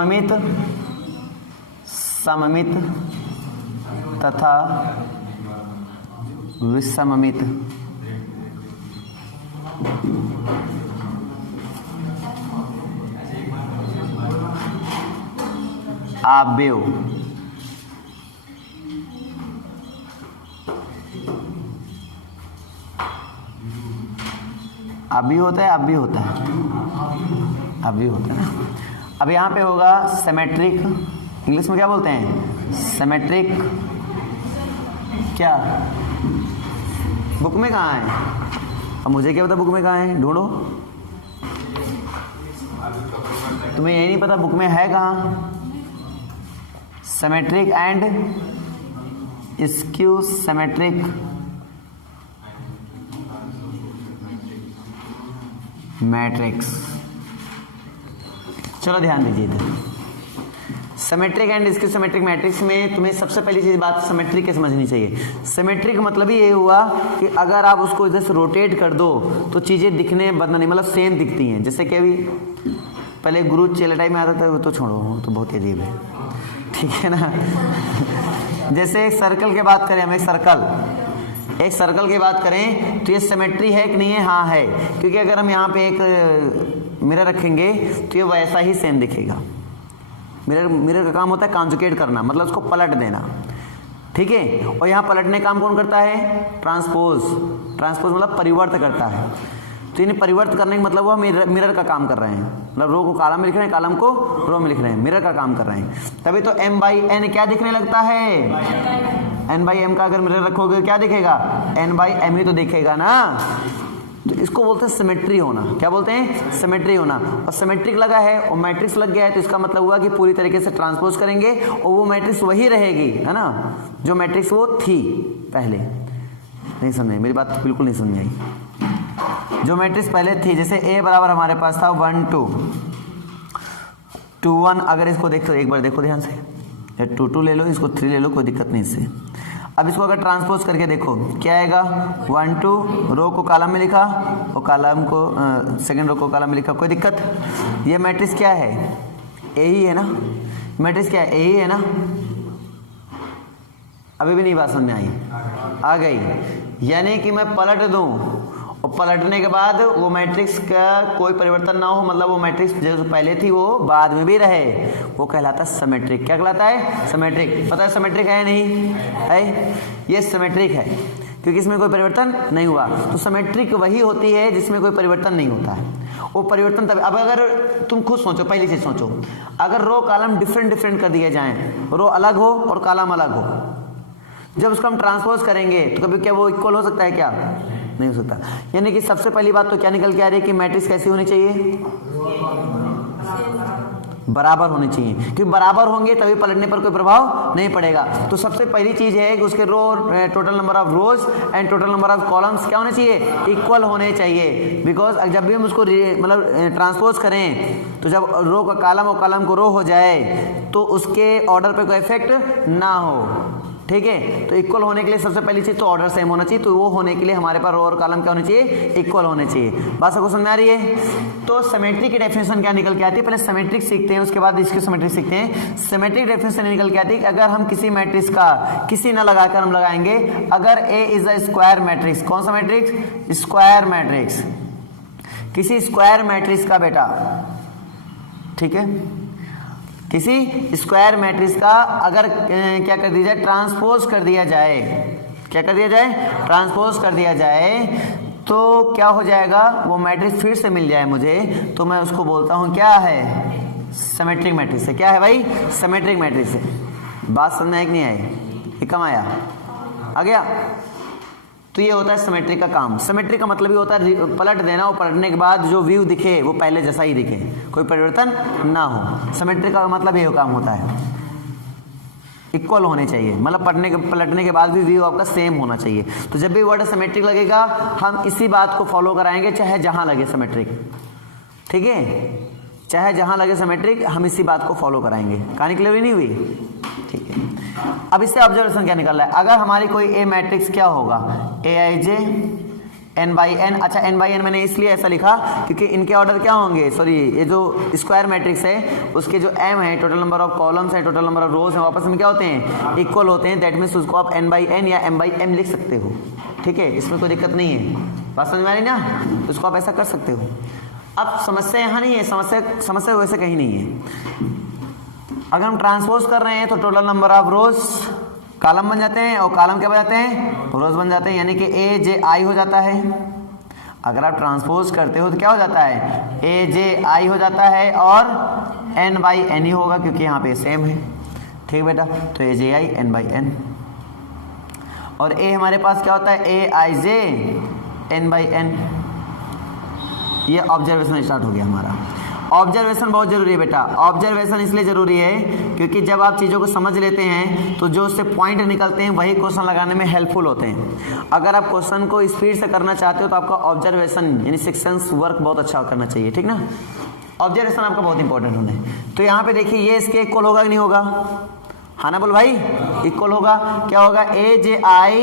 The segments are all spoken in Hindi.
सममित सममित तथा विसममित आव्यव अभी होता है, अब भी होता है, अब भी होता है ना। अब यहाँ पे होगा सिमेट्रिक, इंग्लिश में क्या बोलते हैं, सिमेट्रिक। क्या बुक में कहाँ है? अब मुझे क्या पता बुक में कहाँ है, ढूंढो। तुम्हें यही नहीं पता बुक में है कहाँ? Symmetric and skew symmetric matrix. चलो ध्यान दीजिए इधर। Symmetric and skew symmetric matrix में तुम्हें सबसे पहली चीज बात सिमेट्रिक की समझनी चाहिए। सिमेट्रिक का मतलब ही ये हुआ कि अगर आप उसको इधर से रोटेट कर दो तो चीजें दिखने बदलने मतलब सेम दिखती हैं। जैसे कि अभी पहले गुरु चेला टाइप में आता था, वो तो छोड़ो, वो तो बहुत अजीब है, ठीक है ना। जैसे एक सर्कल की बात करें, हम एक सर्कल की बात करें तो ये सिमेट्री है कि नहीं है? हाँ है, क्योंकि अगर हम यहाँ पे एक मिरर रखेंगे तो ये वैसा ही सेम दिखेगा। मिरर का काम होता है कॉन्जुगेट करना, मतलब उसको पलट देना, ठीक है। और यहाँ पलटने काम कौन करता है? ट्रांसपोज मतलब परिवर्त करता है। तो इन्हें परिवर्त करने का मतलब वो मिरर का काम कर रहे हैं, मतलब रो को कॉलम में लिख रहे हैं, कॉलम को रो में लिख रहे हैं, मिरर का काम कर रहे हैं। तभी तो m/n क्या दिखने लगता है? n/m का अगर मिरर रखोगे क्या दिखेगा? n/m ही तो दिखेगा ना। तो इसको बोलते हैं सिमेट्री होना। क्या बोलते हैं? सिमेट्री होना। और सिमेट्रिक लगा है और मैट्रिक्स लग गया है तो इसका मतलब हुआ कि पूरी तरीके से ट्रांसपोज करेंगे और वो मैट्रिक्स वही रहेगी, है ना, जो मैट्रिक्स वो थी पहले। नहीं समझे मेरी बात? बिल्कुल नहीं समझ आई। जो मैट्रिक्स पहले थी, जैसे a बराबर हमारे पास था 1 2 2 1। अगर इसको देखो, एक बार देखो ध्यान से, 2 2 ले लो, इसको 3 ले लो, कोई दिक्कत नहीं इससे। अब इसको अगर ट्रांसपोज करके देखो क्या आएगा? 1 2 रो को कॉलम में लिखा और कॉलम को सेकंड रो को कॉलम में लिखा, कोई दिक्कत? ये मैट्रिक्स क्या है? ए ही है ना। मैट्रिक्स क्या है? ए ही है ना। अभी भी नहीं बात समझ में आई? आ गई। यानी कि मैं पलट दूं और पलटने के बाद वो मैट्रिक्स का कोई परिवर्तन ना हो, मतलब वो मैट्रिक्स जो पहले थी वो बाद में भी रहे, वो कहलाता है सिमेट्रिक। क्या कहलाता है? सिमेट्रिक। पता है सिमेट्रिक है नहीं है? ये सिमेट्रिक है क्योंकि इसमें कोई परिवर्तन नहीं हुआ। तो सिमेट्रिक वही होती है जिसमें कोई परिवर्तन नहीं होता है। वो परिवर्तन तब, अब अगर तुम खुद सोचो, पहली चीज सोचो, अगर रो कॉलम डिफरेंट कर दिए जाएं, रो अलग हो और कॉलम अलग हो, जब उसको हम ट्रांसपोज करेंगे तो कभी क्या वो इक्वल हो सकता है? क्या नहीं हो सकता। यानी कि सबसे पहली बात तो क्या निकल के आ रही है कि मैट्रिक्स कैसी होनी चाहिए? बराबर होनी चाहिए, क्योंकि बराबर होंगे तभी पलटने पर कोई प्रभाव नहीं पड़ेगा। तो सबसे पहली चीज है कि उसके row total number of rows and total number of columns क्या होने चाहिए? इक्वल होने चाहिए। बिकॉज जब भी हम उसको मतलब ट्रांसपोज करें तो जब रो का कॉलम और कॉलम को रो हो जाए तो उसके ऑर्डर पे कोई इफेक्ट ना हो, ठीक है। तो इक्वल होने के लिए सबसे पहली चीज तो ऑर्डर सेम होना चाहिए। तो वो होने के लिए हमारे पास रो और कॉलम क्या होने चाहिए? इक्वल होने चाहिए। बात सबको समझ में आ रही है? तो सिमेट्रिक की डेफिनेशन क्या निकल के आती है? पहले सिमेट्रिक सीखते हैं, उसके बाद इसकी सिमेट्रिक सीखते हैं। सिमेट्रिक डेफिनेशन निकल के आती है कि अगर हम किसी मैट्रिक्स का किसी न लगाकर हम लगाएंगे, अगर ए इज अ स्क्वायर मैट्रिक्स, कौन सा मैट्रिक्स? Square matrix. किसी स्क्वायर मैट्रिक्स का बेटा, ठीक है, किसी स्क्वायर मैट्रिक्स का अगर क्या कर दिया जाए? ट्रांसपोज कर दिया जाए। क्या कर दिया जाए? ट्रांसपोज कर दिया जाए तो क्या हो जाएगा? वो मैट्रिक्स फिर से मिल जाए मुझे, तो मैं उसको बोलता हूं क्या है? सिमेट्रिक मैट्रिक्स है। क्या है भाई? सिमेट्रिक मैट्रिक्स है। बात समझ में आई कि नहीं आई? ये कम आया? आ गया? तो ये होता है सिमेट्रिक का काम। सिमेट्रिक का मतलब ये होता है पलट देना और पलटने के बाद जो व्यू दिखे वो पहले जैसा ही दिखे, कोई परिवर्तन ना हो। सिमेट्रिक का मतलब ये काम होता है, इक्वल होने चाहिए, मतलब पलटने के बाद भी व्यू आपका सेम होना चाहिए। तो जब भी वर्ड सिमेट्रिक लगेगा हम इसी बात को फॉलो कराएंगे, चाहे जहां लगे सिमेट्रिक, ठीक है, चाहे जहां लगे सिमेट्रिक हम इसी बात को फॉलो कराएंगे। कहानी क्लियर ही नहीं हुई? ठीक है। अब इससे ऑब्जर्वेशन क्या निकल रहा है? अगर हमारी कोई ए मैट्रिक्स क्या होगा? AIJ n by N. अच्छा n बाई एन मैंने इसलिए ऐसा लिखा क्योंकि इनके ऑर्डर क्या होंगे, सॉरी ये जो स्क्वायर मैट्रिक्स है उसके जो m है, टोटल नंबर ऑफ कॉलम्स है, टोटल नंबर ऑफ रोज है, वापस में क्या होते हैं, इक्वल होते हैं। दैट मीन्स उसको आप n बाई एन या m बाई m लिख सकते हो, ठीक है, इसमें कोई दिक्कत नहीं है। बात समझ में आ रही ना, तो इसको आप ऐसा कर सकते हो। अब समस्या यहाँ नहीं है, समस्या वैसे कहीं नहीं है। अगर हम ट्रांसपोज कर रहे हैं तो total number of rose column बन जाते हैं और कॉलम क्या बन जाते हैं, रोज बन जाते हैं, यानी कि ए जे आई हो जाता है। अगर आप ट्रांसपोज करते हो तो क्या हो जाता है, ए जे आई हो जाता है और एन बाई एन ही होगा क्योंकि यहाँ पे सेम है, ठीक बेटा। तो ए j i n by N, और ए हमारे पास क्या होता है, ए i j n by N. ये ऑब्जर्वेशन स्टार्ट हो गया हमारा। ऑब्जर्वेशन बहुत जरूरी है बेटा। ऑब्जर्वेशन इसलिए जरूरी है क्योंकि जब आप चीज़ों को समझ लेते हैं तो जो उससे पॉइंट निकलते हैं वही क्वेश्चन लगाने में हेल्पफुल होते हैं। अगर आप क्वेश्चन को स्पीड से करना चाहते हो तो आपका ऑब्जर्वेशन यानी सेक्शंस वर्क बहुत अच्छा करना चाहिए, ठीक ना। ऑब्जर्वेशन आपका बहुत इंपॉर्टेंट होना है। तो यहाँ पे देखिए ये इसके इक्वल होगा कि नहीं होगा, हाँ ना बोल भाई, इक्वल होगा। क्या होगा, ए जे आई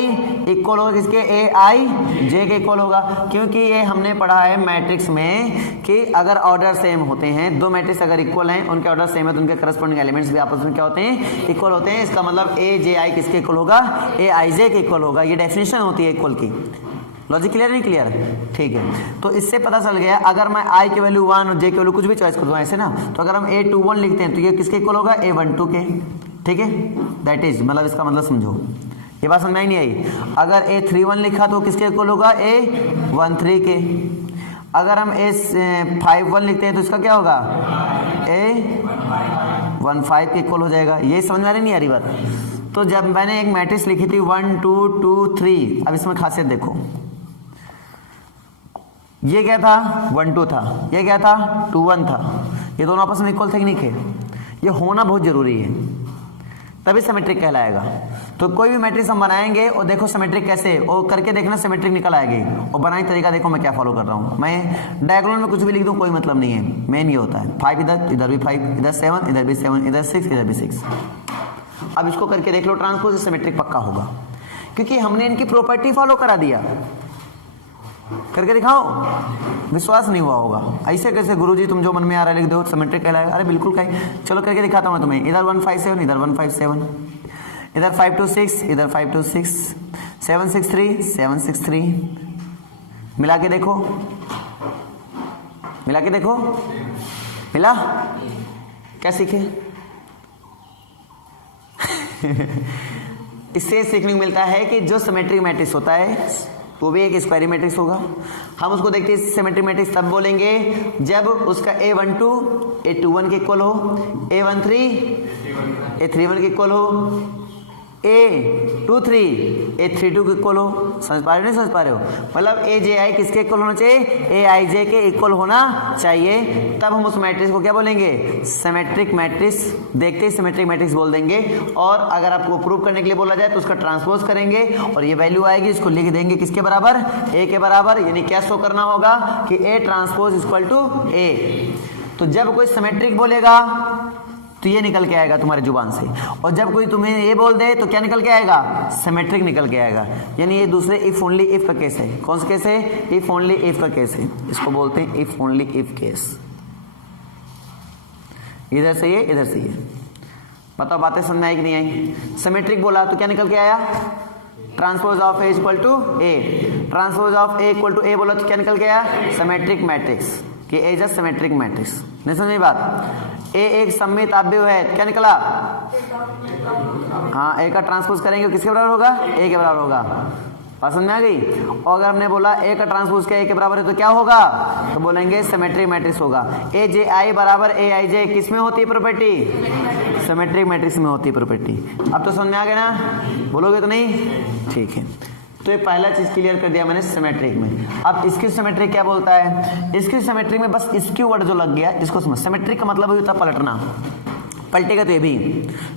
इक्वल होगा किसके, ए आई जे के इक्वल होगा, क्योंकि ये हमने पढ़ा है मैट्रिक्स में कि अगर ऑर्डर सेम होते हैं, दो मैट्रिक्स अगर इक्वल हैं, उनके ऑर्डर सेम है तो उनके करस्पॉन्डिंग एलिमेंट्स भी आपस में क्या होते हैं, इक्वल होते हैं। इसका मतलब ए जे आई किसके इक्वल होगा, ए आई जे के इक्वल होगा। ये डेफिनेशन होती है इक्वल की। लॉजिक क्लियर नहीं क्लियर, ठीक है। तो इससे पता चल गया अगर मैं आई की वैल्यू 1 और जे की वैल्यू कुछ भी चॉइस कर दूँ ऐसे ना, तो अगर हम A21 लिखते हैं तो ये किसके इक्वल होगा, A12 के, ठीक है। दैट इज मतलब इसका मतलब समझो, ये बात समझ में नहीं आई। अगर A31 लिखा तो किसके इक्वल होगा, A13 के। अगर हम A51 लिखते हैं तो इसका क्या होगा, A15 के इक्वल हो जाएगा। ये समझ में आ रही नहीं आ रही बात। तो जब मैंने एक मैट्रिक्स लिखी थी 1 2 2 3, अब इसमें खासियत देखो, ये क्या था 1 2 था, ये क्या था 2 1 था, ये दोनों आपस में इक्वल थे कि नहीं थे। ये होना बहुत जरूरी है तभी सिमेट्रिक कहलाएगा। तो कोई भी मैट्रिक्स हम बनाएंगे और देखो सिमेट्रिक कैसे, और करके देखना सिमेट्रिक निकल आएगी। और बनाने तरीका देखो मैं क्या फॉलो कर रहा हूँ। मैं डायगोनल में कुछ भी लिख दूँ कोई मतलब नहीं है, मेन ये होता है 5 इधर, इधर भी 5, इधर 7, इधर भी 7, इधर 6, इधर भी 6। अब इसको करके देख लो, ट्रांसपोज सिमेट्रिक पक्का होगा क्योंकि हमने इनकी प्रॉपर्टी फॉलो करा दिया। करके दिखाओ, विश्वास नहीं हुआ होगा। ऐसे कैसे गुरुजी तुम जो मन में आ रहा है लिख दो सिमेट्रिक कहलाएगा। अरे बिल्कुल कहीं, चलो करके दिखाता हूँ मैं तुम्हें। इधर 1 5 7, इधर 1 5 7, इधर 5 2 6, इधर 5 2 6, 7 6 3, 7 6 3। मिला के देखो, मिला के देखो, मिला। क्या सीखे इससे सीखने को मिलता है कि जो सिमेट्रिक मैट्रिक्स होता है वो भी एक स्क्वायरी मैट्रिक्स होगा। हम उसको देखते हैं सिमेट्रिक मैट्रिक्स तब बोलेंगे जब उसका A12 A21 के इक्वल हो, A13 A31 के इक्वल हो, A23 A32 के इक्वल हो। समझ पा रहे हो नहीं समझ पा रहे हो, मतलब ए जे आई किसके इक्वल होना चाहिए, ए आई जे के इक्वल होना चाहिए। तब हम उस मैट्रिक्स को क्या बोलेंगे, सिमेट्रिक मैट्रिक्स। देखते ही सिमेट्रिक मैट्रिक्स बोल देंगे। और अगर आपको प्रूव करने के लिए बोला जाए तो उसका ट्रांसपोज करेंगे और ये वैल्यू आएगी, इसको लिख देंगे किसके बराबर, ए के बराबर। यानी क्या शो करना होगा कि ए ट्रांसपोज इक्वल टू ए। तो जब कोई सिमेट्रिक बोलेगा तो ये निकल के आएगा तुम्हारी जुबान से, और जब कोई तुम्हें ये बोल दे तो क्या निकल के आएगा, सिमेट्रिक निकल के आएगा। यानी ये दूसरे इफ ओनली इफ का केस है। कौन सा केस है, इफ ओनली इफ का केस है। इसको बोलते हैं इफ ओनली इफ केस। इधर से ये, इधर से ये। बताओ बातें समझ में आई कि नहीं आई। सिमेट्रिक बोला तो क्या निकल के आया, transpose of A equal to A. Transpose of A equal to A बोला तो क्या निकल के आया, सिमेट्रिक मैट्रिक्स कि A is a symmetric matrix. नहीं समझी बात। ए एक सममित अवयव है, क्या निकला, हाँ ए का ट्रांसपोज करेंगे किसके बराबर होगा, ए के बराबर होगा। बात समझ में आ गई। और अगर हमने बोला ए का ट्रांसपोज क्या ए के बराबर है तो क्या होगा, तो बोलेंगे सिमेट्रिक मैट्रिक्स होगा। ए जे आई बराबर ए आई जे किस में होती है प्रॉपर्टी, सिमेट्रिक मैट्रिक्स में होती है प्रॉपर्टी। अब तो समझ में आ गया ना, बोलोगे तो नहीं, ठीक है। तो ये पहला चीज क्लियर कर दिया मैंने सिमेट्रिक में। अब इसकी सिमेट्रिक क्या बोलता है, इसकी सिमेट्रिक में बस इसकी वर्ड जो लग गया इसको समझ। सिमेट्रिक का मतलब होता है पलटना, पलटेगा तो ये भी,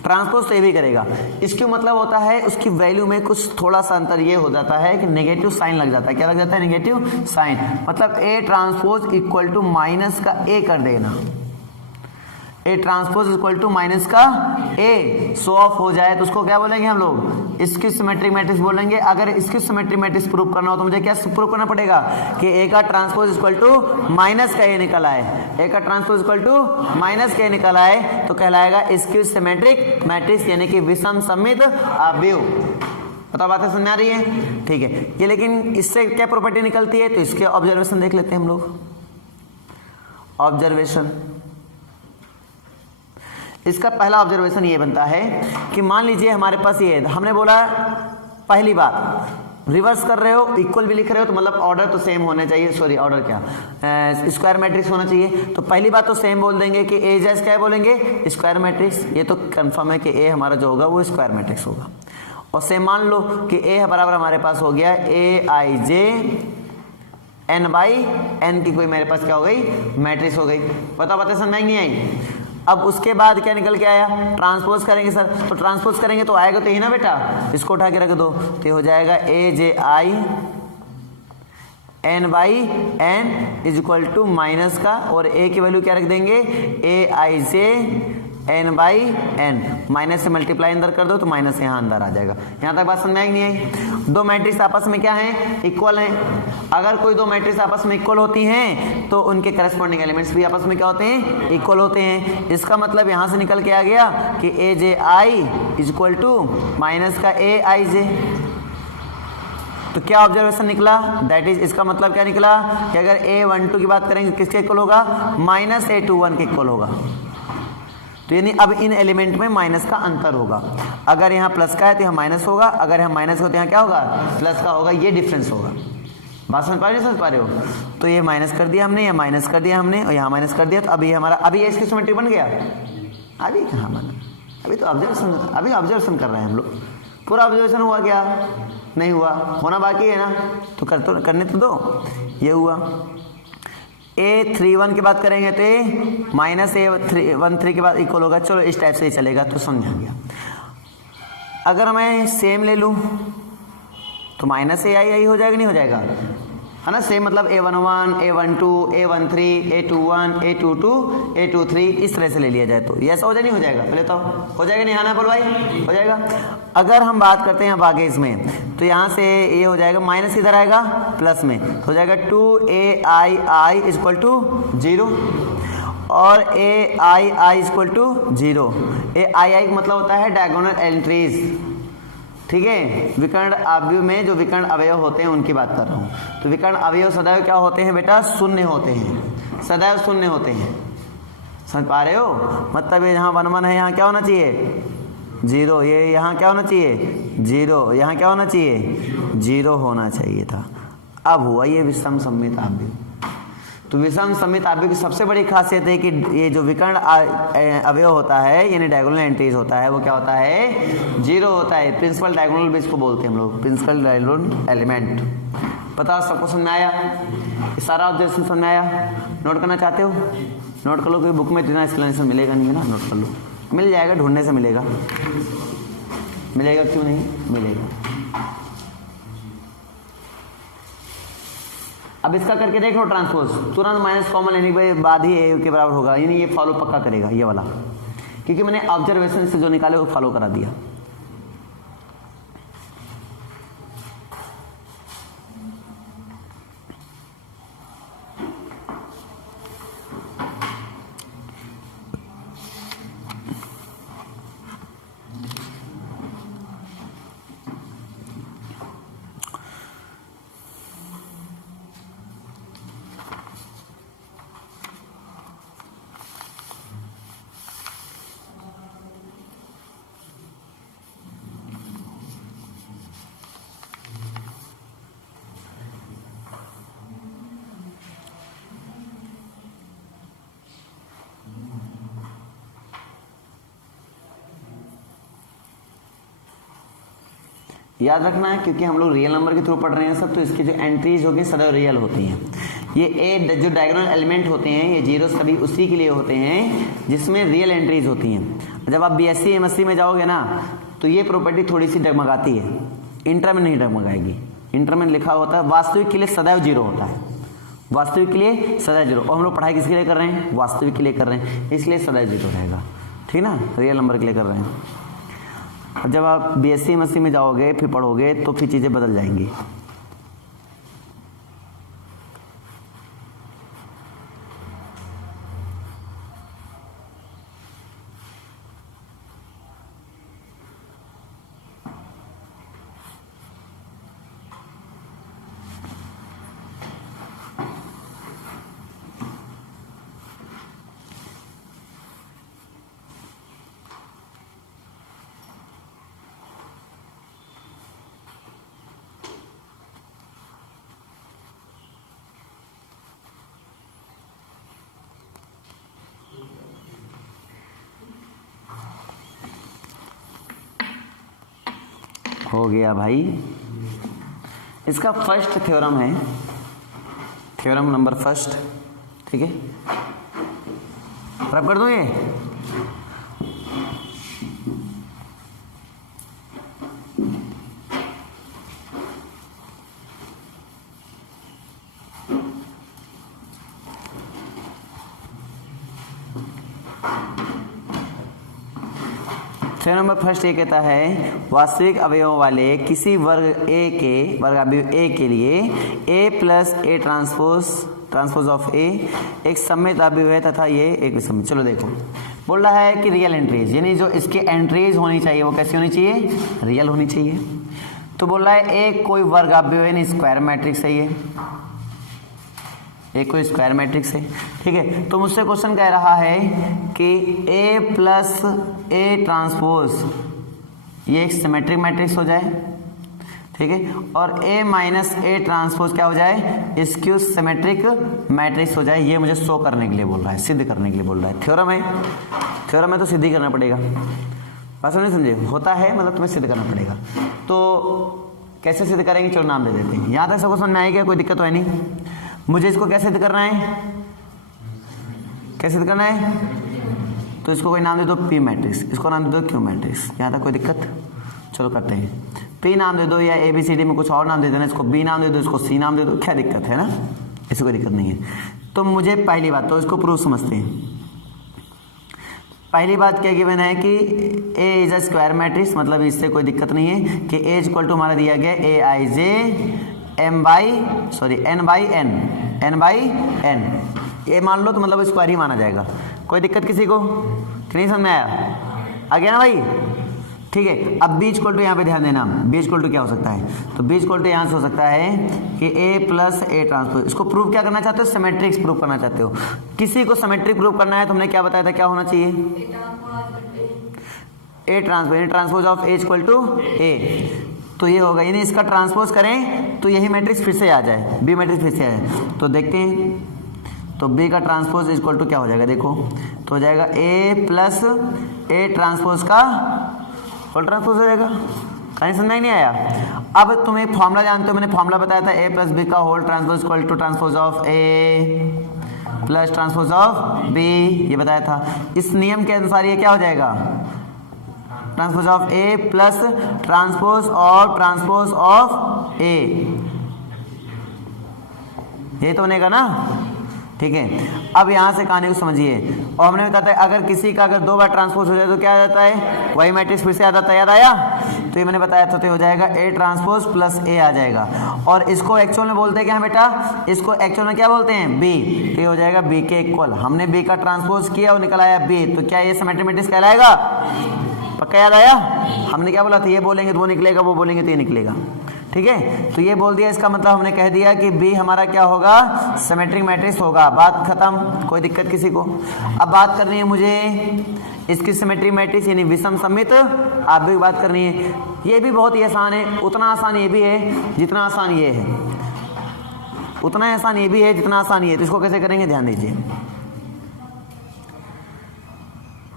ट्रांसपोज तो ये भी करेगा। इसके मतलब होता है उसकी वैल्यू में कुछ थोड़ा सा अंतर ये हो जाता है कि नेगेटिव साइन लग जाता है। क्या लग जाता है, नेगेटिव साइन। मतलब A transpose equal to minus का ए कर देना। A transpose equal to minus का ए शो ऑफ हो जाए तो उसको क्या बोलेंगे हम लोग, इसकी सिमेट्रिक मैट्रिक्स बोलेंगे। अगर इसकी सिमेट्रिक मैट्रिक्स प्रूव करना हो तो मुझे क्या प्रूव करना पड़ेगा कि ए का ट्रांसपोज इक्वल टू माइनस का ए निकल आए, ए का ट्रांसपोज इक्वल टू माइनस का ए निकल आए तो कहलाएगा इसकी सिमेट्रिक मैट्रिक्स यानी कि विषम सममित अवयव। पता बात है, समझ आ रही है? ठीक है, ये लेकिन इससे क्या प्रॉपर्टी निकलती है तो इसके ऑब्जर्वेशन देख लेते हैं हम लोग। ऑब्जर्वेशन, इसका पहला ऑब्जर्वेशन ये बनता है कि मान लीजिए हमारे पास ये, हमने बोला पहली बात रिवर्स कर रहे हो, इक्वल भी लिख रहे हो तो मतलब ऑर्डर तो सेम होने चाहिए, सॉरी ऑर्डर क्या, स्क्वायर मैट्रिक्स होना चाहिए। तो पहली बात तो सेम बोल देंगे कि ए जैस क्या बोलेंगे, स्क्वायर मैट्रिक्स। ये तो कंफर्म है कि ए हमारा जो होगा वो स्क्वायर मैट्रिक्स होगा। और सेम मान लो कि ए बराबर हमारे पास हो गया ए i j n by N की कोई मेरे पास क्या हो गई, मैट्रिक्स हो गई। बता समझ में नहीं आई? अब उसके बाद क्या निकल के आया, ट्रांसपोज करेंगे सर, तो ट्रांसपोज करेंगे तो आएगा तो यही ना बेटा, इसको उठा के रख दो तो ये हो जाएगा A j i n by n is equal to minus का, और ए की वैल्यू क्या रख देंगे, A i j n by n, minus से मल्टीप्लाई अंदर कर दो तो माइनस यहाँ अंदर आ जाएगा। यहाँ तक बात समझ में आई नहीं आई? दो मैट्रिक्स आपस में क्या है, इक्वल हैं। अगर कोई दो मैट्रिक्स आपस में इक्वल होती हैं तो उनके करस्पॉन्डिंग एलिमेंट्स भी आपस में क्या होते हैं, इक्वल होते हैं। इसका मतलब यहाँ से निकल के आ गया कि ए j I is equal to minus का ए आई जे। तो क्या ऑब्जर्वेशन निकला, दैट इज, इसका मतलब क्या निकला कि अगर a12 की बात करेंगे किसके इक्वल होगा, माइनस a21 के इक्वल होगा। तो यानी अब इन एलिमेंट में माइनस का अंतर होगा। अगर यहाँ प्लस का है तो यहाँ माइनस होगा, अगर यहाँ माइनस हो तो यहाँ क्या होगा, प्लस का होगा। ये डिफरेंस होगा। बात समझ पा रहे हो, समझ पा रहे हो? तो ये माइनस कर दिया हमने, या माइनस कर दिया हमने, और यहाँ माइनस कर दिया, तो अभी हमारा, अभी ये इसकी सिमेट्री बन गया। अभी कहाँ बना, अभी तो ऑब्जर्वेशन, अभी ऑब्जर्वेशन कर रहे हैं हम लोग। पूरा ऑब्जर्वेशन हुआ क्या, नहीं हुआ, होना बाकी है ना, तो करने तो दो। ये हुआ a31 की बात करेंगे तो माइनस a13 के बाद इक्वल होगा। चलो इस टाइप से ही चलेगा तो समझ आ गया। अगर मैं सेम ले लूँ तो माइनस ए आई हो जाएगा, नहीं हो जाएगा, है ना? सेम मतलब a11, a12, a13, a21, a22, a23 इस तरह से ले लिया जाए तो ये ऐसा हो जाए, नहीं हो जाएगा? पहले तो हो जाएगा, नहीं आना बोल भाई, हो जाएगा। अगर हम बात करते हैं आगे इसमें तो यहाँ से ये हो जाएगा, माइनस इधर आएगा प्लस में, तो हो जाएगा 2ai इक्वल टू 0 और ai इक्वल टू 0। ai मतलब होता है डायगोनल एंट्रीज, ठीक है? विकर्ण अवयव में जो विकर्ण अवयव होते हैं उनकी बात कर रहा हूँ। तो विकर्ण अवयव सदैव क्या होते हैं बेटा, शून्य होते हैं, सदैव शून्य होते हैं। समझ पा रहे हो? मतलब ये यहाँ 1 1 है, यहाँ क्या होना चाहिए, 0। ये यहाँ क्या होना चाहिए, 0। यहाँ क्या होना चाहिए, 0 होना चाहिए था। अब हुआ ये विषम सममित अवयव। तो विषम सममित अवयव की सबसे बड़ी खासियत है कि ये जो विकर्ण अवयव होता है यानी डायगोनल एंट्रीज होता है वो क्या होता है, 0 होता है। प्रिंसिपल डायगोनल भी इसको बोलते हैं हम लोग, प्रिंसिपल डायगोनल एलिमेंट। पता सबको समझ में आया? सारा ऑब्जर्वेशन समझ में आया? नोट करना चाहते हो नोट कर लो, क्योंकि बुक में इतना एक्सप्लेनेशन मिलेगा नहीं है ना, नोट कर लो। मिल जाएगा, ढूंढने से मिलेगा, मिलेगा क्यों नहीं मिलेगा। अब इसका करके देख लो ट्रांसपोज, तुरंत माइनस कॉमन लेने के बाद ही ए के बराबर होगा, यानी ये फॉलो पक्का करेगा ये वाला, क्योंकि मैंने ऑब्जर्वेशन से जो निकाले वो फॉलो करा दिया। याद रखना है क्योंकि हम लोग रियल नंबर के थ्रू पढ़ रहे हैं सब, तो इसकी जो एंट्रीज होगी सदैव रियल होती हैं। ये ए जो डायगोनल एलिमेंट होते हैं ये जीरो सभी उसी के लिए होते हैं जिसमें रियल एंट्रीज होती हैं। जब आप बीएससी एमएससी में जाओगे ना तो ये प्रॉपर्टी थोड़ी सी डगमगाती है, इंटर में नहीं डगमगाएगी। इंटर में लिखा होता है वास्तविक के लिए सदैव 0 होता है, वास्तविक के लिए सदा जीरो, और हम लोग पढ़ाई किसके लिए कर रहे हैं, वास्तविक के लिए कर रहे हैं, इसलिए सदा जीरो रहेगा, ठीक ना, रियल नंबर के लिए कर रहे हैं। और जब आप बीएससी एमएससी में जाओगे फिर पढ़ोगे तो फिर चीज़ें बदल जाएंगी। हो गया भाई, इसका फर्स्ट थ्योरम है, थ्योरम नंबर फर्स्ट, ठीक है, रब कर दो ये। थ्योरम नंबर फर्स्ट ये कहता है वास्तविक अवयवों वाले किसी वर्ग ए के वर्ग अवयव ए के लिए ए प्लस ए ट्रांसपोज ऑफ ए एक सममित अवयव है तथा ये एक विषम। चलो देखो, बोल रहा है कि रियल एंट्रीज, यानी जो इसके एंट्रीज होनी चाहिए वो कैसी होनी चाहिए, रियल होनी चाहिए। तो बोल रहा है ए कोई वर्ग अवयव है, स्क्वायर मैट्रिक्स है, ये एक कोई स्क्वायर मैट्रिक्स है, ठीक है। तो मुझसे क्वेश्चन कह रहा है कि ए प्लस ए ट्रांसपोज ये एक सिमेट्रिक मैट्रिक्स हो जाए, ठीक है, और ए माइनस ए ट्रांसपोज क्या हो जाए, स्क्यू सिमेट्रिक मैट्रिक्स हो जाए। ये मुझे शो करने के लिए बोल रहा है, सिद्ध करने के लिए बोल रहा है। थ्योरम है, थ्योरम है तो सिद्ध ही करना पड़ेगा, बस नहीं समझे, होता है मतलब तुम्हें सिद्ध करना पड़ेगा। तो कैसे सिद्ध करेंगे, चलो नाम दे देते हैं। यहाँ तक सबको समझ में आएगा, कोई दिक्कत तो है नहीं। मुझे इसको कैसे सिद्ध करना है, कैसे सिद्ध करना है, तो इसको कोई नाम दे दो पी मैट्रिक्स, इसको नाम दे दो क्यू मैट्रिक्स। यहाँ तक कोई दिक्कत, चलो करते हैं। पी नाम दे दो या ए बी सी डी में कुछ और नाम दे देना, इसको बी नाम दे दो, इसको सी नाम दे दो, क्या दिक्कत है ना, इससे कोई दिक्कत नहीं है। तो मुझे पहली बात तो इसको प्रूफ समझते हैं। पहली बात क्या गिवन है कि A is a square matrix, मतलब इससे कोई दिक्कत नहीं है कि ए इक्वल टू हमारा दिया गया ए i j n by N, ये मान लो तो मतलब स्क्वायर ही माना जाएगा। कोई दिक्कत किसी को कि नहीं समझ में आया, आ गया ना भाई, ठीक है। अब बी इक्वल टू यहाँ पे ध्यान देना, बी इक्वल टू क्या हो सकता है, तो बी इक्वल टू यहाँ से हो सकता है कि ए प्लस ए ट्रांसपोज। इसको प्रूव क्या करना चाहते हो, सिमेट्रिक्स प्रूव करना चाहते हो। किसी को सिमेट्रिक प्रूव करना है तो हमने क्या बताया था, क्या होना चाहिए, A transpose of A equal to A. तो ये होगा, यानी इसका ट्रांसपोज करें तो यही मैट्रिक्स फिर से आ जाए, बी मैट्रिक्स फिर से आ जाए। तो देखते हैं, तो बी का ट्रांसपोज इक्वल टू क्या हो जाएगा, देखो तो हो जाएगा ए प्लस ए ट्रांसपोज का होल ट्रांसपोज हो जाएगा। कहीं समझ नहीं आया। अब तुम एक फॉर्मूला जानते हो, मैंने फॉर्मूला बताया था, ए प्लस बी का whole transpose equal to transpose of A plus transpose of B, ये बताया था। इस नियम के अनुसार ये क्या हो जाएगा, transpose of A plus transpose of A, ये तो बनेगा ना, ठीक है। अब यहां से कहानी को समझिए, और हमने बताया था अगर किसी का अगर दो बार ट्रांसपोज हो जाए तो क्या आ जाता है, वही मैट्रिक्स फिर से आ जाता है, याद आया। तो ये मैंने बताया था, तो हो जाएगा ए ट्रांसपोज प्लस ए आ जाएगा। और इसको एक्चुअल में बोलते हैं क्या बेटा, इसको एक्चुअल में क्या बोलते हैं, बी। तो ये हो जाएगा बी के इक्वल, हमने बी का ट्रांसपोज किया और निकल आया बी, तो क्या ये सिमेट्रिक मैट्रिक्स कहलाएगा, पक्का याद आया। हमने क्या बोला था, ये बोलेंगे तो वो निकलेगा, वो बोलेंगे तो ये निकलेगा, ठीक है। तो ये बोल दिया, इसका मतलब हमने कह दिया कि बी हमारा क्या होगा, सिमेट्रिक मैट्रिक्स होगा, बात खत्म, कोई दिक्कत किसी को। अब बात करनी है मुझे इसकी सिमेट्रिक मैट्रिक्स यानी विषम सममित आप भी बात करनी है। ये भी बहुत ही आसान है, उतना आसान ये भी है जितना आसान ये है, उतना आसान ये भी है जितना आसान ये है। तो इसको कैसे करेंगे, ध्यान दीजिए।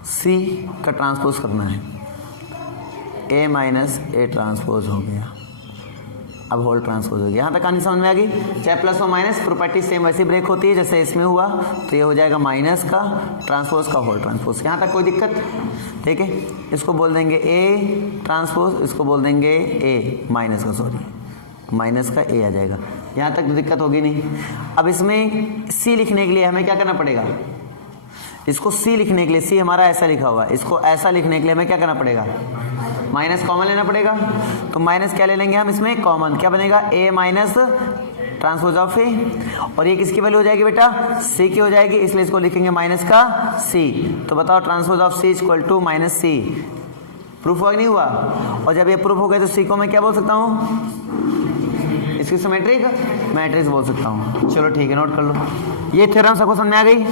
सी का ट्रांसपोज करना है, ए माइनस ए ट्रांसपोज हो गया, अब होल ट्रांसपोज हो गया। यहाँ तक कहानी समझ में आ गई। चाहे प्लस और माइनस प्रॉपर्टी सेम वैसी ब्रेक होती है जैसे इसमें हुआ, तो ये हो जाएगा माइनस का ट्रांसपोज का होल ट्रांसपोज। यहाँ तक कोई दिक्कत, ठीक है। इसको बोल देंगे ए ट्रांसपोज, इसको बोल देंगे ए माइनस का, सॉरी माइनस का ए आ जाएगा। यहाँ तक तो दिक्कत होगी नहीं। अब इसमें सी लिखने के लिए हमें क्या करना पड़ेगा, इसको सी लिखने के लिए, सी हमारा ऐसा लिखा हुआ है, इसको ऐसा लिखने के लिए हमें क्या करना पड़ेगा, माइनस कॉमन लेना पड़ेगा। तो माइनस क्या ले लेंगे हम इसमें, कॉमन, क्या बनेगा, ए माइनस ट्रांसपोज ऑफ ए, और ये किसकी वैल्यू हो जाएगी बेटा, सी की हो जाएगी, इसलिए इसको लिखेंगे माइनस का सी। तो बताओ transpose of C equal to minus C. Proof हुआ नहीं हुआ? और जब ये प्रूफ हो गया तो सी को मैं क्या बोल सकता हूँ, इसकी सिमेट्रिक मैट्रिक्स बोल सकता हूँ। चलो ठीक है, नोट कर लो। ये थ्योरम सबको समझ में आ गई?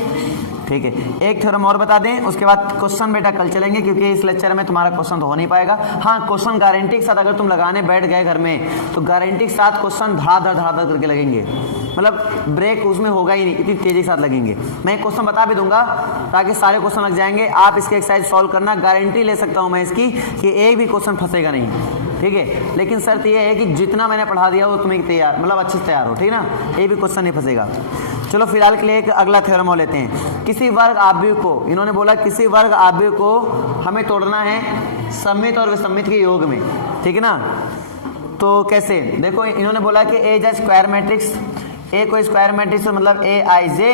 ठीक है, एक थ्योरम और बता दें, उसके बाद क्वेश्चन बेटा कल चलेंगे, क्योंकि इस लेक्चर में तुम्हारा क्वेश्चन तो हो नहीं पाएगा। हाँ, क्वेश्चन गारंटी के साथ अगर तुम लगाने बैठ गए घर में, तो गारंटी के साथ क्वेश्चन धड़ाधड़ करके लगेंगे, मतलब ब्रेक उसमें होगा ही नहीं, इतनी तेजी के साथ लगेंगे। मैं क्वेश्चन बता भी दूंगा ताकि सारे क्वेश्चन लग जाएंगे। आप इसके एक्सरसाइज सॉल्व करना, गारंटी ले सकता हूँ मैं इसकी कि एक भी क्वेश्चन फंसेगा नहीं, ठीक है। लेकिन शर्त यह है कि जितना मैंने पढ़ा दिया वो तुम्हें तैयार, मतलब अच्छे से तैयार हो, ठीक ना, एक भी क्वेश्चन नहीं फंसेगा। चलो फिलहाल के लिए एक अगला थ्योरम हो लेते हैं। किसी वर्ग आव्यूह को, इन्होंने बोला किसी वर्ग आव्यूह को हमें तोड़ना है सममित और विसम्मित के योग में, ठीक है ना। तो कैसे, देखो इन्होंने बोला कि A is a square matrix, ए कोई स्क्वायर मैट्रिक्स मतलब ए i j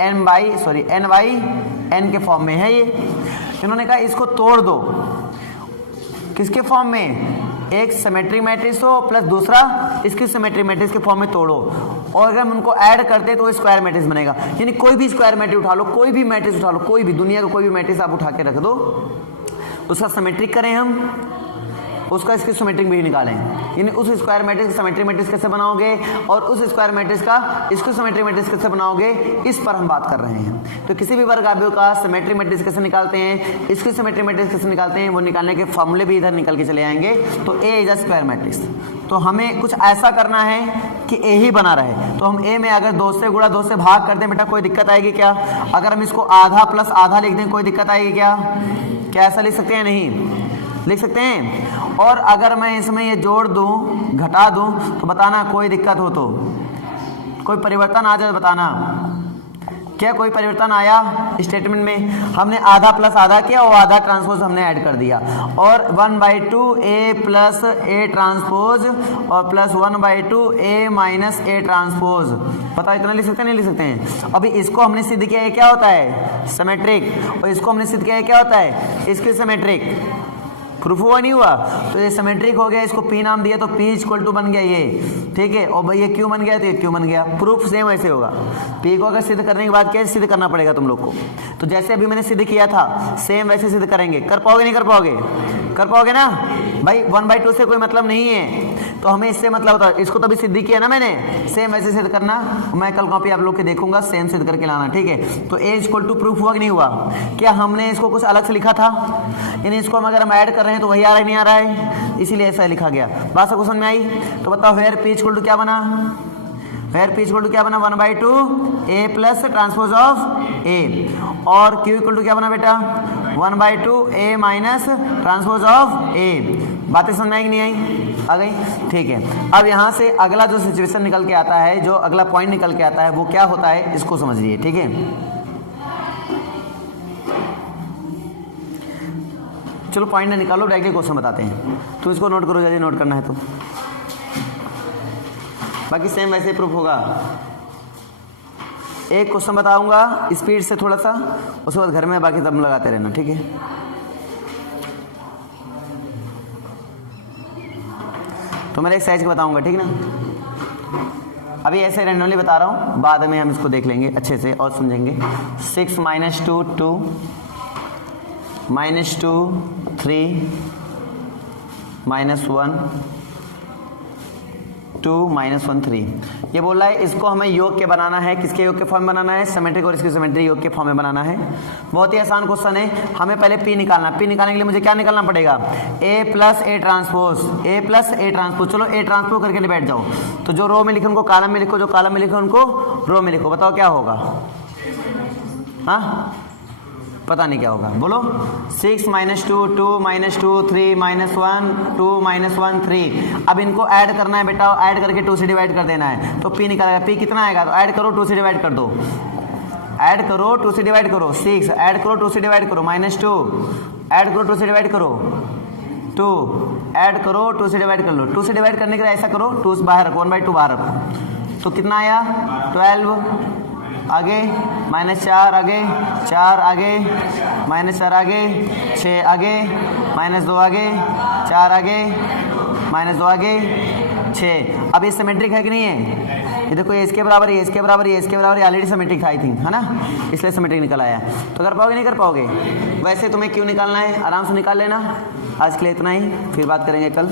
N Y N के फॉर्म में है ये। इन्होंने कहा इसको तोड़ दो, किसके फॉर्म में, एक सिमेट्रिक मैट्रिक्स हो प्लस दूसरा इसकी सिमेट्रिक मैट्रिक्स के फॉर्म में तोड़ो, और अगर हम उनको ऐड करते तो स्क्वायर मैट्रिक्स बनेगा। यानी कोई भी स्क्वायर मैट्रिक्स उठा लो, कोई भी मैट्रिक्स उठा लो, कोई भी दुनिया का कोई भी मैट्रिक्स आप उठा के रख दो, उसका सिमेट्रिक करें हम, उसका इसकी सिमेट्रिक भी निकालें। यानी उस स्क्वायर मैट्रिक्स का सिमेट्रिक मैट्रिक्स कैसे बनाओगे और उस स्क्वायर मैट्रिक्स का इसको सिमेट्रिक मैट्रिक्स कैसे बनाओगे, इस पर हम बात कर रहे हैं। तो किसी भी वर्ग आव्यूह का सिमेट्रिक मैट्रिक्स कैसे निकालते हैं, इसकी सिमेट्रिक मैट्रिक्स कैसे निकालते हैं, वो निकालने के फॉर्मूले भी इधर निकल के चले आएंगे। तो ए इज अ स्क्वायर मैट्रिक्स, तो हमें कुछ ऐसा करना है कि ए ही बना रहे। तो हम ए में अगर 2 से गुणा 2 से भाग कर दें बेटा, कोई दिक्कत आएगी क्या? अगर हम इसको आधा प्लस आधा लिख दें, कोई दिक्कत आएगी क्या? क्या ऐसा लिख सकते हैं? नहीं लिख सकते हैं। और अगर मैं इसमें ये जोड़ दूं, घटा दूं, तो बताना कोई दिक्कत हो तो, कोई परिवर्तन आ जाए बताना। क्या कोई परिवर्तन आया स्टेटमेंट में? हमने आधा प्लस आधा किया और आधा ट्रांसपोज हमने ऐड कर दिया, और 1/2 ए प्लस ए ट्रांसपोज और plus 1/2 A minus A transpose. पता इतना लिख सकते हैं, नहीं लिख सकते हैं? अभी इसको हमने सिद्ध किया है क्या होता है, सिमेट्रिक, और इसको हमने सिद्ध किया है क्या होता है, इसकी सिमेट्रिक। प्रूफ हुआ नहीं हुआ? तो ये सिमेट्रिक हो गया, इसको पी नाम दिया तो पी इक्वल टू बन गया ये, ठीक है। और भाई ये क्यू बन गया तो ये क्यू बन गया। प्रूफ सेम ऐसे होगा। पी को अगर सिद्ध करने के बाद कैसे सिद्ध करना पड़ेगा तुम लोग को, तो जैसे अभी मैंने सिद्ध किया था सेम वैसे सिद्ध करेंगे। कर पाओगे नहीं कर पाओगे? कर पाओगे ना भाई। 1/2 से कोई मतलब नहीं है, तो हमें इससे मतलब होता है। इसको तभी सिद्ध किया ना मैंने, सेम वैसे सिद्ध करना। मैं कल कॉपी आप लोग के देखूंगा, सेम सिद्ध करके लाना, ठीक है। तो ए इक्वल टू प्रूफ हुआ कि नहीं हुआ? क्या हमने इसको कुछ अलग से लिखा था? यानी इसको हम अगर हम ऐड कर रहे हैं तो वही आ रहा है, नहीं आ रहा है, इसीलिए ऐसा लिखा गया। बात सबको समझ में आई? तो बताओ वेयर पी इक्वल टू क्या बना, वेयर पी इक्वल टू क्या बना, 1/2 ए प्लस ट्रांसपोज ऑफ ए, और क्यू इक्वल टू क्या बना बेटा, 1/2 ए माइनस ट्रांसपोज ऑफ ए। बातें समझ में आई कि नहीं आई? आ गई, ठीक है। अब यहाँ से अगला जो सिचुएशन निकल के आता है, जो अगला पॉइंट निकल के आता है, वो क्या होता है इसको समझिए, ठीक है। चलो पॉइंट ना निकालो, डायरेक्टली क्वेश्चन बताते हैं। तो इसको नोट करो, जल्दी नोट करना है तो, बाकी सेम वैसे प्रूफ होगा। एक क्वेश्चन बताऊंगा स्पीड से थोड़ा सा, उसके बाद घर में बाकी दम लगाते रहना, ठीक है। तो मैं एक साइज का बताऊंगा, ठीक ना। अभी ऐसे रैंडमली बता रहा हूँ, बाद में हम इसको देख लेंगे अच्छे से और समझेंगे। 6 - 2 2 -2 3 -1 2 -1 3। ये बोल रहा है इसको हमें योग के बनाना है। किसके योग के फॉर्म में बनाना है? सिमेट्रिक और इसके सिमेट्रिक योग के फॉर्म में बनाना है। बहुत ही आसान क्वेश्चन है। हमें पहले पी निकालना। पी निकालने के लिए मुझे क्या निकालना पड़ेगा? A plus A transpose, A plus A transpose. चलो ए ट्रांसपोज करके बैठ जाओ। तो जो रो में लिखे उनको कॉलम में लिखो, जो कॉलम में लिखे उनको रो में लिखो। बताओ क्या होगा? हाँ पता नहीं क्या होगा, बोलो। 6 - 2 2 -2 3 -1 2 -1 3। अब इनको ऐड करना है बेटा, ऐड करके 2 से डिवाइड कर देना है। तो पी निकालेगा। पी कितना आएगा? तो ऐड करो, 2 से डिवाइड कर दो। ऐड करो, 2 से डिवाइड करो। 6 ऐड करो, 2 से डिवाइड करो। -2 ऐड करो, 2 से डिवाइड करो। 2 ऐड करो, 2 से डिवाइड कर लो। 2 से डिवाइड करने के लिए ऐसा करो, 2 से बाहर रखो, 1/2 बाहर रखो, तो कितना आया 12 आगे, -4 आगे, 4 आगे, -4 आगे, 6 आगे, -2 आगे, 4 आगे, -2 आगे, 6। अब ये सिमेट्रिक है कि नहीं है? ये देखो ये इसके बराबर, ये इसके बराबर, ये इसके बराबर, ऑलरेडी सिमेट्रिक था आई थिंक, है ना, इसलिए सिमेट्रिक निकल आया। तो कर पाओगे नहीं कर पाओगे? वैसे तुम्हें क्यों निकालना है, आराम से निकाल लेना। आज के लिए इतना ही, फिर बात करेंगे कल।